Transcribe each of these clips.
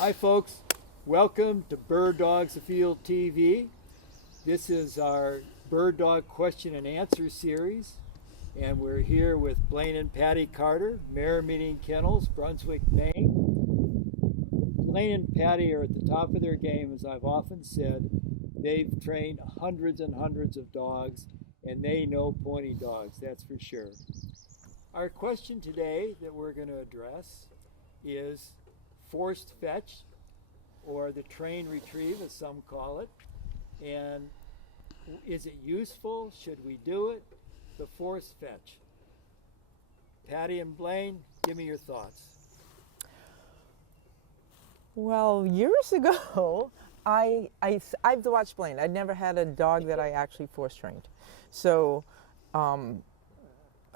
Hi, folks. Welcome to Bird Dogs Afield TV. This is our Bird Dog question and answer series, and we're here with Blaine and Patti Carter, Merrymeeting Kennels, Brunswick, Maine. Blaine and Patti are at the top of their game, as I've often said. They've trained hundreds and hundreds of dogs, and they know pointy dogs, that's for sure. Our question today that we're going to address is forced fetch, or the train retrieve, as some call it. And is it useful? Should we do it? The forced fetch. Patti and Blaine, give me your thoughts. Well, years ago, I've watched Blaine. I'd never had a dog that I actually force trained. So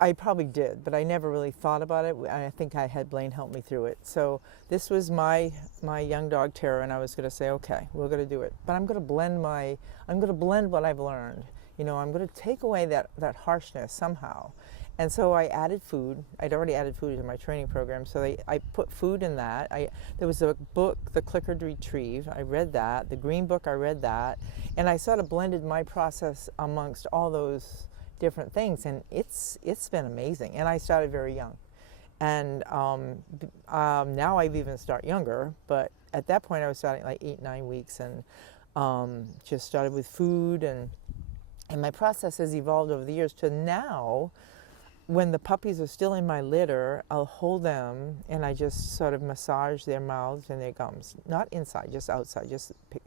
I probably did, but I never really thought about it. I think I had Blaine help me through it. So this was my young dog Tara, and I was going to say, okay, we're going to do it. But I'm going to blend what I've learned. You know, I'm going to take away that harshness somehow. And so I added food. I'd already added food in my training program, so I put food in that. There was a book, The Clicker to Retrieve. I read that. The Green Book, I read that. And I sort of blended my process amongst all those different things, and it's been amazing. And I started very young. And now I've even start younger, but at that point I was starting like 8-9 weeks, and just started with food, and my process has evolved over the years to now. When the puppies are still in my litter, I'll hold them and I just sort of massage their mouths and their gums. Not inside, just outside.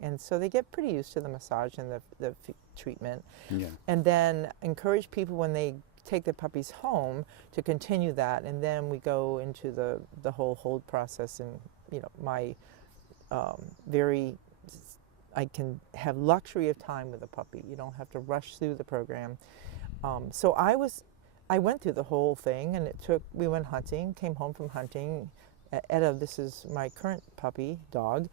And so they get pretty used to the massage and the treatment. Yeah. And then encourage people when they take their puppies home to continue that. And then we go into the whole hold process, and my I can have luxury of time with a puppy. You don't have to rush through the program. So I went through the whole thing, and we went hunting, came home from hunting. Etta, this is my current puppy dog,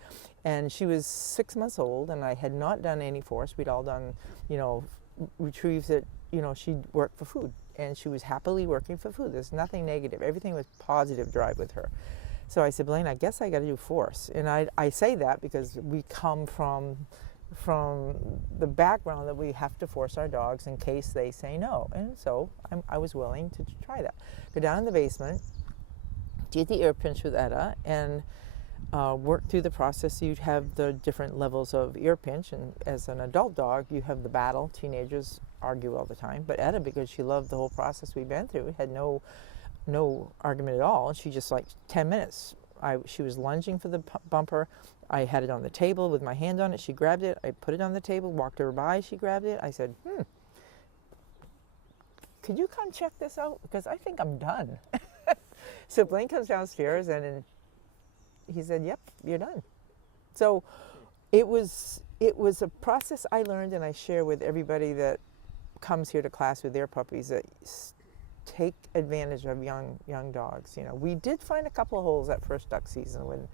and she was 6 months old, and I had not done any force. We'd all done, retrieves that, she'd work for food, and she was happily working for food. There's nothing negative. Everything was positive drive with her. So I said, Blaine, I guess I got to do force. And I say that because we come from the background that we have to force our dogs in case they say no. And so I was willing to try that. Go down in the basement, did the ear pinch with Etta, and work through the process. You'd have the different levels of ear pinch, and as an adult dog, you have the battle. Teenagers argue all the time. But Etta, because she loved the whole process we've been through, had no argument at all. And she just, like, 10 minutes. She was lunging for the bumper. I had it on the table with my hand on it. She grabbed it. I put it on the table, walked her by. She grabbed it. I said, could you come check this out? Because I think I'm done. So Blaine comes downstairs, and he said, yep, you're done. So it was a process I learned, and I share with everybody that comes here to class with their puppies, that take advantage of young dogs. We did find a couple of holes that first duck season when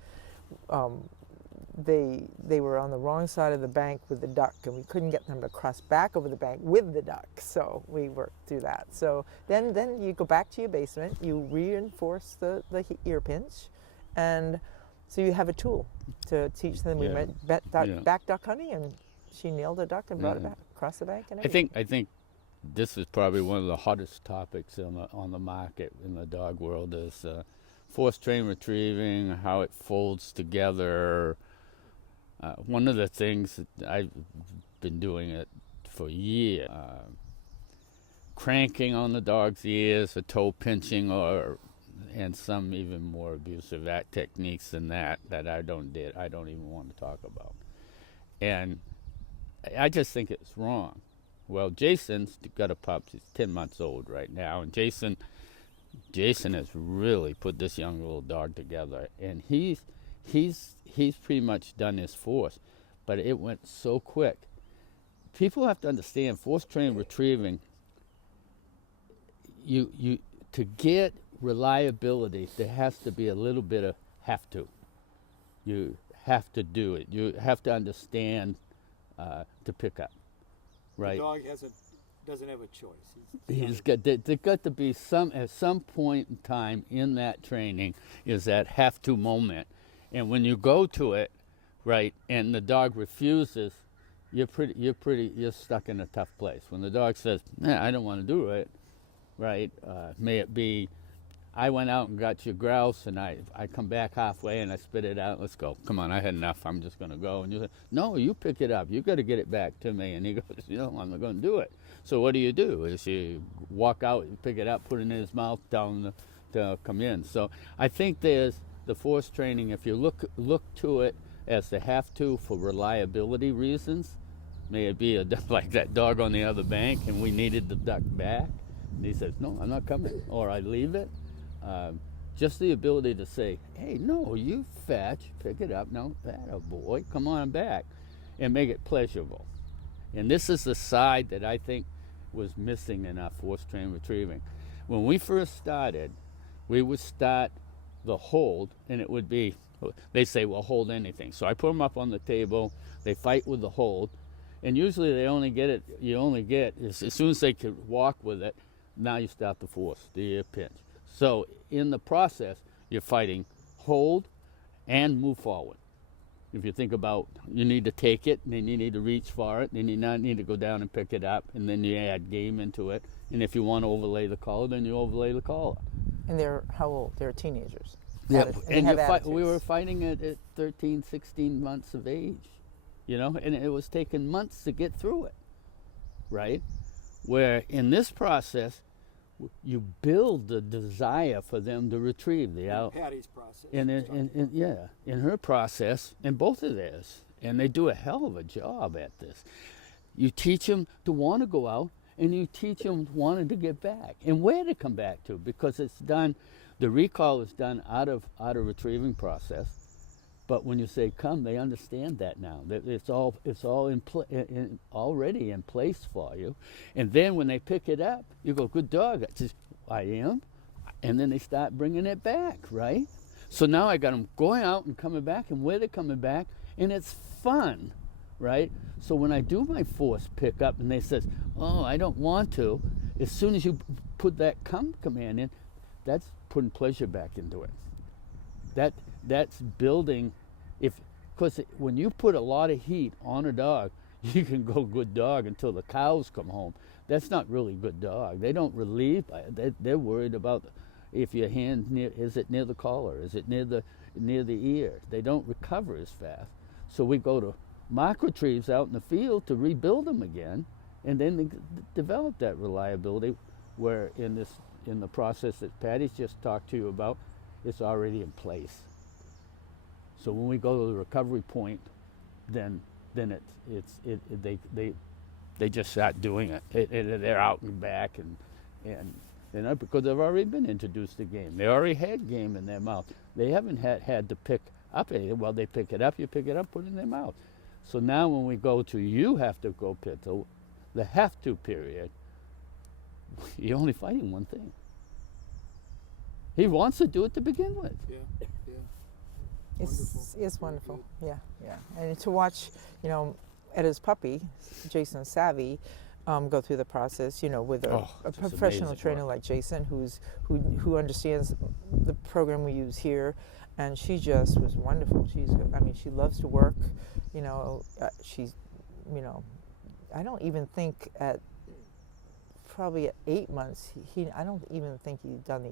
they were on the wrong side of the bank with the duck, and we couldn't get them to cross back over the bank with the duck. So we worked through that. So then you go back to your basement, you reinforce the ear pinch, and so you have a tool to teach them. Yeah. We went back duck hunting, and she nailed a duck and brought it back across the bank. And I think this is probably one of the hottest topics on the market in the dog world, is forced train retrieving, how it folds together. One of the things that I've been doing it for years, cranking on the dog's ears, or toe pinching, and some even more abusive techniques than that I don't even want to talk about. And I just think it's wrong. Well, Jason's got a pup. He's 10 months old right now, and Jason has really put this young little dog together, and he's pretty much done his force, but it went so quick. People have to understand, forced train retrieving, you to get reliability, there has to be a little bit of have to. You have to do it. You have to understand to pick up. Right. The dog doesn't have a choice. There's got to be at some point in time in that training is that have to moment, And when you go to it, right, and the dog refuses, you're stuck in a tough place. When the dog says, "Nah, I don't want to do it," right? May it be, I went out and got your grouse, and I come back halfway and I spit it out. Let's go. Come on, I had enough. I'm just going to go. And you say, "No, you pick it up. You got to get it back to me." And he goes, "No, I'm not going to do it." So what do? Is you walk out, you pick it up, put it in his mouth, tell him to come in. So I think there's the force training. If you look to it as the have to for reliability reasons, may it be like that dog on the other bank, and we needed the duck back, and he says, "No, I'm not coming," or I leave it. Just the ability to say, "Hey, no, you fetch, pick it up, no, that a boy, come on back," and make it pleasurable. And this is the side that I think was missing in our force train retrieving. When we first started, we would start the hold, and it would be, they say, "Well, hold anything." So I put them up on the table, they fight with the hold, and usually they only get it, you only get, as soon as they could walk with it, now you start the force, the pinch. So in the process, you're fighting hold and move forward. If you think about, you need to take it, and then you need to reach for it, then you need to go down and pick it up, and then you add game into it. And if you want to overlay the collar, then you overlay the collar. And they're how old? They're teenagers. Yeah, And we were fighting it at 13, 16 months of age, and it was taking months to get through it, right? Where in this process, you build the desire for them to retrieve the out. Patty's process. In her process, and both of theirs, and they do a hell of a job at this. You teach them to want to go out, and you teach them wanting to get back and where to come back to, because it's done. The recall is done out of retrieving process. But when you say come, they understand that now. It's all already in place for you. And then when they pick it up, you go, "Good dog." I am. And then they start bringing it back, right? So now I got them going out and coming back, and where they're coming back, and it's fun, right? So when I do my force pickup and they says, "Oh, I don't want to," as soon as you put that come command in, that's putting pleasure back into it. That's building. Because when you put a lot of heat on a dog, you can go good dog until the cows come home. That's not really good dog. They don't relieve by it. They're worried about if your hand is it near the collar, is it near the ear. They don't recover as fast. So we go to mock retrieves out in the field to rebuild them again, and then they develop that reliability. Where in the process that Patty's just talked to you about, it's already in place. So when we go to the recovery point, then they just start doing it. They're out and back, and because they've already been introduced to game. They already had game in their mouth. They haven't had to pick up anything. Well, they pick it up, you pick it up, put it in their mouth. So now when we go to you have to go pit, the have to period, you're only fighting one thing. He wants to do it to begin with. Yeah. It's wonderful. Yeah. And to watch, Etta's puppy, Jason Savvy, go through the process, with a professional trainer like Jason, who understands the program we use here, and she just was wonderful. She loves to work. She's, I don't even think probably at 8 months, I don't even think he'd done the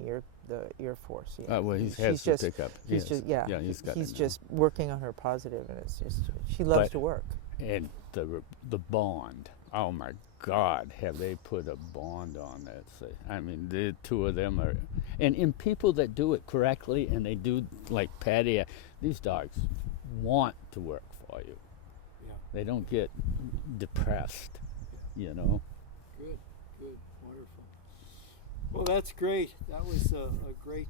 ear force yet. Well, he has to pick up. He's just working on her positive, and it's just she loves to work. And the bond. Oh my God, have they put a bond on that? The two of them are, and in people that do it correctly, and they do like Patty. These dogs want to work for you. Yeah. They don't get depressed. Good, wonderful. Well, that's great. That was a great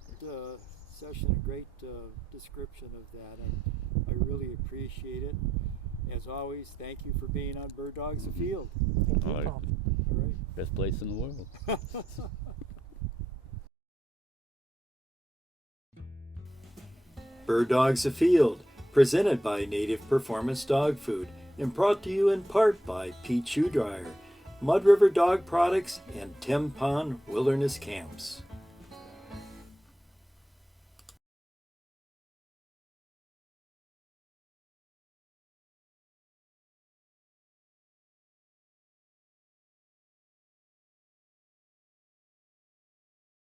session, a great description of that. I really appreciate it. As always, thank you for being on Bird Dogs Afield. Thank you, Paul. All right. Best place in the world. Bird Dogs Afield, presented by Native Performance Dog Food, and brought to you in part by Pete Shoe Dryer, Mud River Dog Products, and Tim Pond Wilderness Camps.